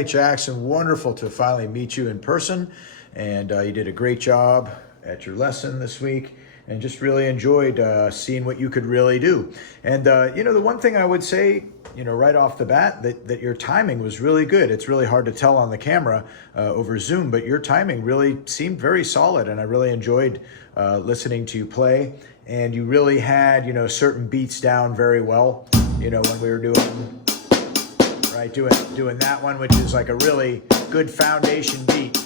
right, Jackson, wonderful to finally meet you in person. And you did a great job at your lesson this week and just really enjoyed seeing what you could really do. And, the one thing I would say, right off the bat, that your timing was really good. It's really hard to tell on the camera over Zoom, but your timing really seemed very solid. And I really enjoyed listening to you play. And you really had, certain beats down very well, when we were doing... right, doing that one, which is like a really good foundation beat.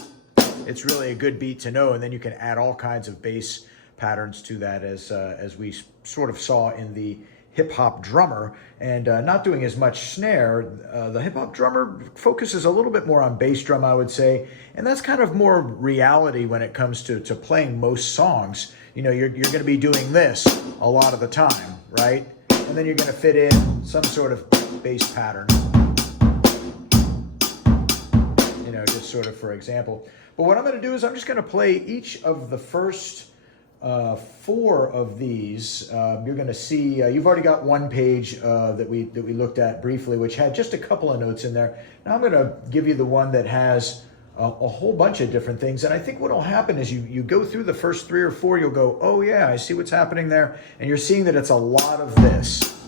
It's really a good beat to know, and then you can add all kinds of bass patterns to that, as we sort of saw in the hip hop drummer, and not doing as much snare. The hip hop drummer focuses a little bit more on bass drum, I would say, and that's kind of more reality when it comes to playing most songs. You're going to be doing this a lot of the time, right? And then you're going to fit in some sort of bass pattern. Just sort of for example. But what I'm going to do is I'm just going to play each of the first 4 of these. You're going to see, you've already got one page that we looked at briefly, which had just a couple of notes in there. Now I'm going to give you the one that has a whole bunch of different things. And I think what will happen is you go through the first 3 or 4, you'll go, oh yeah, I see what's happening there. And you're seeing that it's a lot of this.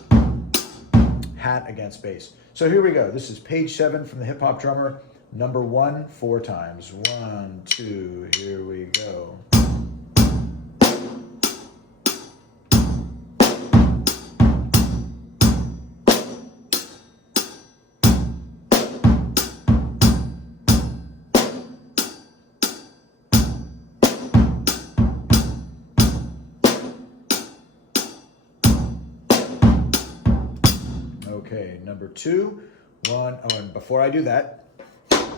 Hat against bass. So here we go. This is page 7 from the Hip Hop Drummer. Number 1, 4 times. 1, 2, here we go. Okay, number 2, 1. Oh, and before I do that,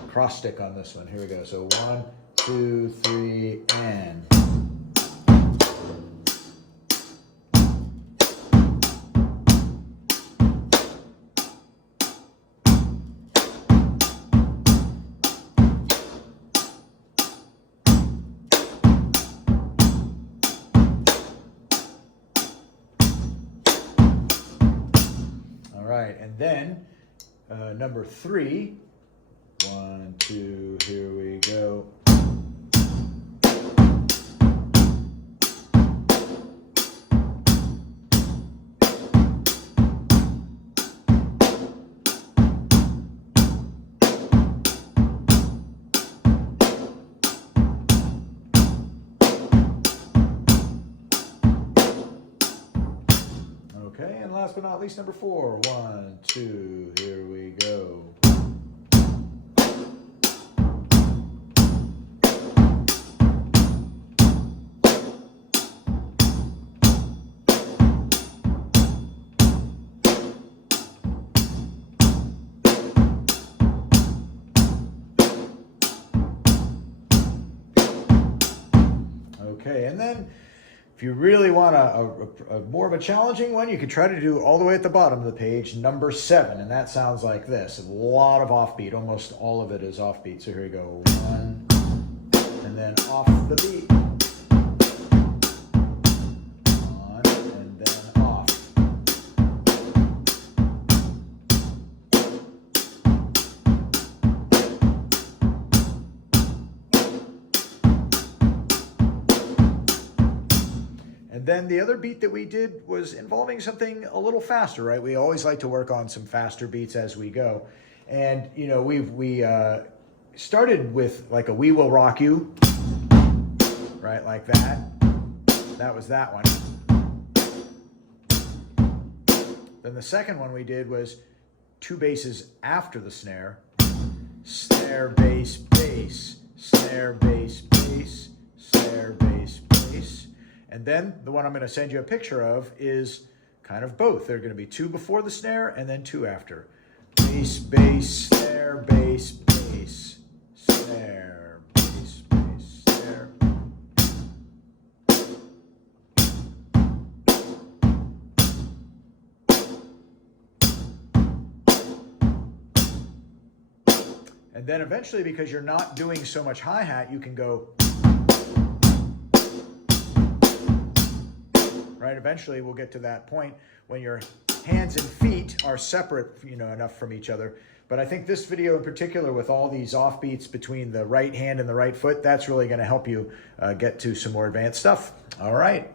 cross stick on this one. Here we go. So 1, 2, 3, and. All right, and then number 3. 1, 2, here we go. Okay, and last but not least, number 4. 1, 2, here we go. Okay, and then if you really want a more of a challenging one, you could try to do all the way at the bottom of the page, number 7, and that sounds like this. A lot of offbeat, almost all of it is offbeat. So here we go, 1, and then off the beat. On, and then off. And then the other beat that we did was involving something a little faster, right? We always like to work on some faster beats as we go. And, we started with like a We Will Rock You, right? Like that. That was that one. Then the second one we did was 2 basses after the snare. Snare, bass, bass, snare, bass, bass, snare, bass, bass. And then the one I'm going to send you a picture of is kind of both. There are going to be 2 before the snare and then 2 after. Bass, bass, snare, bass, bass, snare, bass, bass, snare. And then eventually, because you're not doing so much hi-hat, you can go... right? Eventually we'll get to that point when your hands and feet are separate, enough from each other. But I think this video in particular, with all these offbeats between the right hand and the right foot, that's really going to help you get to some more advanced stuff. All right.